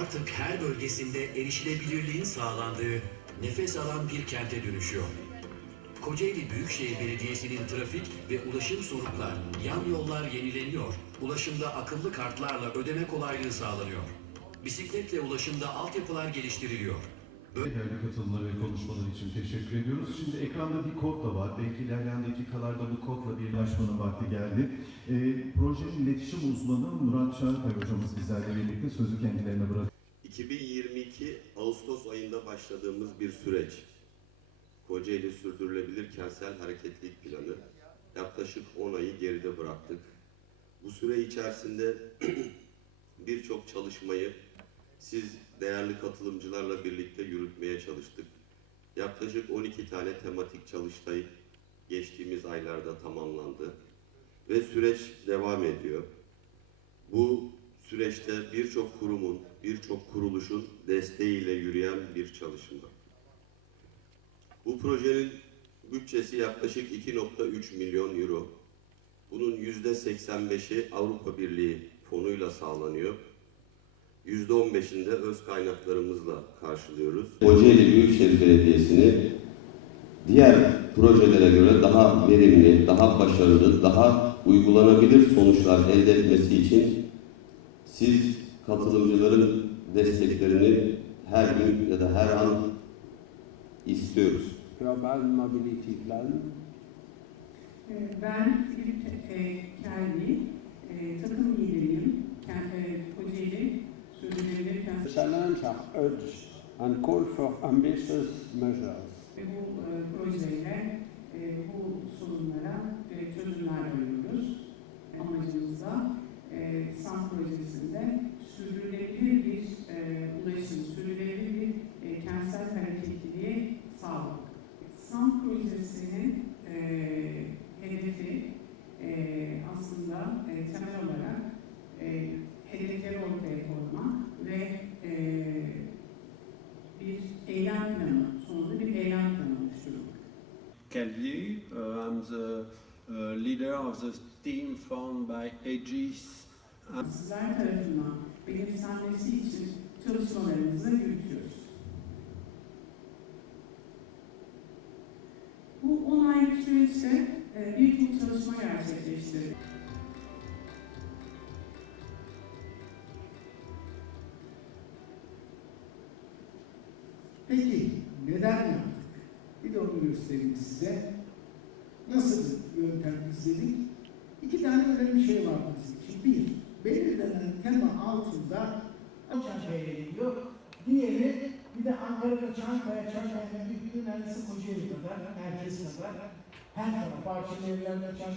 artık her bölgesinde erişilebilirliğin sağlandığı nefes alan bir kente dönüşüyor. Kocaeli Büyükşehir Belediyesi'nin trafik ve ulaşım sorunlar, yan yollar yenileniyor, ulaşımda akıllı kartlarla ödeme kolaylığı sağlanıyor. Bisikletle ulaşımda altyapılar geliştiriliyor. Değerli katılımları ve konuşmalar için teşekkür ediyoruz. Şimdi ekranda bir kod da var. Belki ilerleyen dakikalarda bu kodla birleşmenin vakti geldi. Ee, projenin iletişim uzmanı Murat Çankaya hocamız bizlerle birlikte sözü kendilerine bırakıyor. 2022 Ağustos ayında başladığımız bir süreç. Kocaeli Sürdürülebilir Kentsel Hareketlilik Planı. Yaklaşık 10 ayı geride bıraktık. Bu süre içerisinde birçok çalışmayı siz değerli katılımcılarla birlikte yürütmeye çalıştık. Yaklaşık 12 tane tematik çalıştay geçtiğimiz aylarda tamamlandı ve süreç devam ediyor. Bu süreçte birçok kurumun, birçok kuruluşun desteğiyle yürüyen bir çalışma. Bu projenin bütçesi yaklaşık 2.3 milyon euro. Bunun %85'i Avrupa Birliği fonuyla sağlanıyor. %15'ini de öz kaynaklarımızla karşılıyoruz. Kocaeli Büyükşehir Belediyesi'ni diğer projelere göre daha verimli, daha başarılı, daha uygulanabilir sonuçlar elde etmesi için siz katılımcıların desteklerini her gün ya da her an istiyoruz. Global Mobility Plan. Ee, Ben Filip e, Kelly, urged and call for ambitious measures. e, e, bu I'm the uh, leader of the team formed by Aegis Sizler tarafından benimsenmesi için çalışmalarımızı yürütüyoruz. Bu 10 aylık süreçte e, birçok çalışma gerçekleştirdik. Peki neden yaptık? Bir de onu göstereyim size. Nasıl bir yöntem izledik? İki tane önemli şey var bizim için. Bir, belirlenen tema altında Çankaya'ya gidiyor. Diğeri bir de Ankara'da Çankaya, Çankaya'da bir gün neresi Kocaeli kadar, merkez kadar. Her taraf, Bahçeli Evler'de Çankaya.